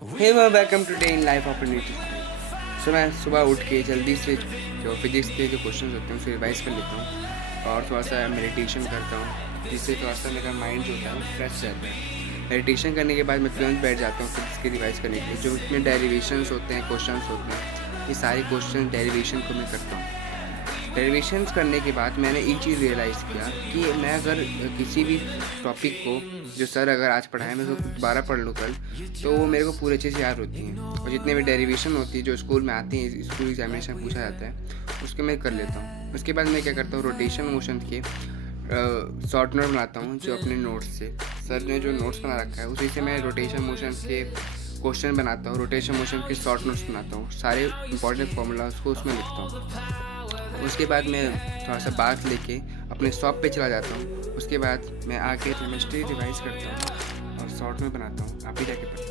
Hey welcome to day in life opportunity. So मैं सुबह उठ के जल्दी से जो फिजिक्स के जो क्वेश्चन होते हैं उसे रिवाइज़ कर लेता हूँ और थोड़ा सा मेडिटेशन करता हूँ, जिससे थोड़ा सा मेरा माइंड जो होता है वो फ्रेश रहता है। मेडिटेशन करने के बाद मैं तुरंत बैठ जाता हूँ फिजिक्स के रिवाइज़ करने के लिए। जो इसमें डेरिवेशंस होते हैं, क्वेश्चंस होते हैं, ये सारे क्वेश्चन डेरिवेशन को मैं करता हूँ। डेरिवेशंस करने के बाद मैंने एक चीज़ रियलाइज़ किया कि मैं अगर किसी भी टॉपिक को जो सर अगर आज पढ़ाए मैं उसको दोबारा पढ़ लूँ कल, तो वो मेरे को पूरे अच्छे से याद होती हैं। और जितने भी डेरिवेशन होती है जो स्कूल में आती हैं, स्कूल एग्जामिनेशन पूछा जाता है, उसको मैं कर लेता हूँ। उसके बाद मैं क्या करता हूँ, रोटेशन मोशन के शॉर्ट नोट बनाता हूँ जो अपने नोट्स से सर ने जो नोट्स बना रखा है उसी से मैं रोटेशन मोशन के क्वेश्चन बनाता हूँ, रोटेशन मोशन के शॉर्ट नोट्स बनाता हूँ, सारे इंपॉर्टेंट फार्मूलाज को उसमें लिखता हूँ। उसके बाद मैं थोड़ा सा बात लेके अपने शॉप पे चला जाता हूँ। उसके बाद मैं आके केमिस्ट्री रिवाइज़ करता हूँ और शॉर्ट में बनाता हूँ। आप भी जाके पढ़ें।